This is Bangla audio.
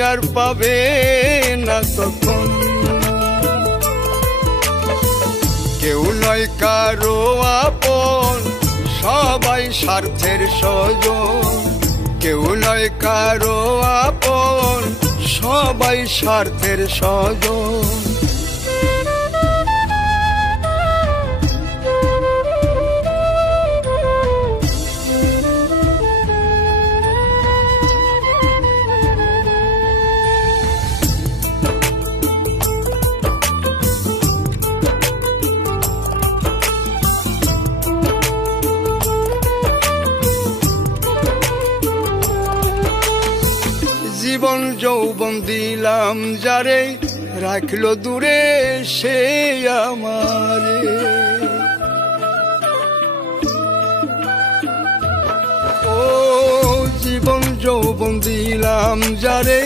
আর পাবে না তখন। কেউ নয় কারো আপন, সবাই স্বার্থের স্বজন। কেউ নয় কারো আপন, সবাই স্বার্থের স্বজন। জীবন যৌবন দিলাম যারে, রাখলো দূরে সে আমারে। ও জীবন যৌবন দিলাম যারে।